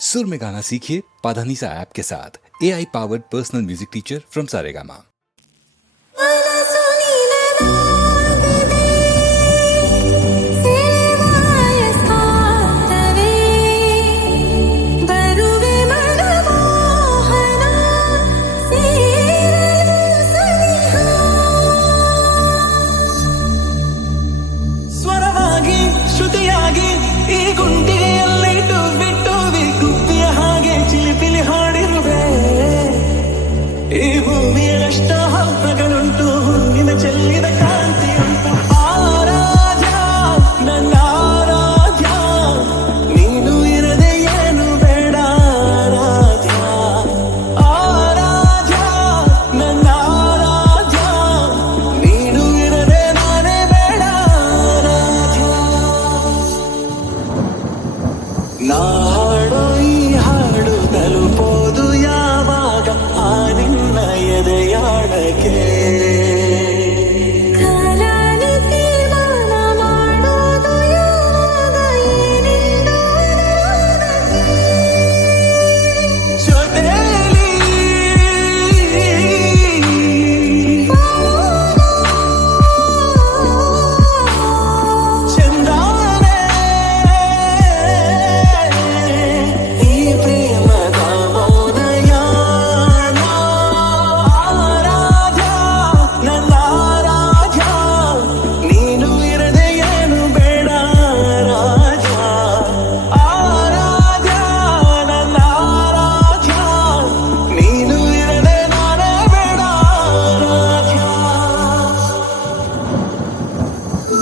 सुर में गाना सीखिए पाधानीसा ऐप के साथ। AI powered personal music teacher from Saregama. ನಾಡು ಈ ಹಾಡು ತಲುಪೋದು ಯಾವಾಗ ಆ ನಿನ್ನ ಎದೆಯಾಳಕ್ಕೆ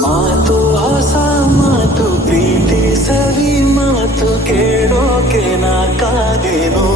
ಮಾತು ಹೊಸ ಮಾತು ಪ್ರೀತಿ ಸವಿ ಮಾತು ಕೇಳೋಕೆ ನಾ ಕಾದೇನೋ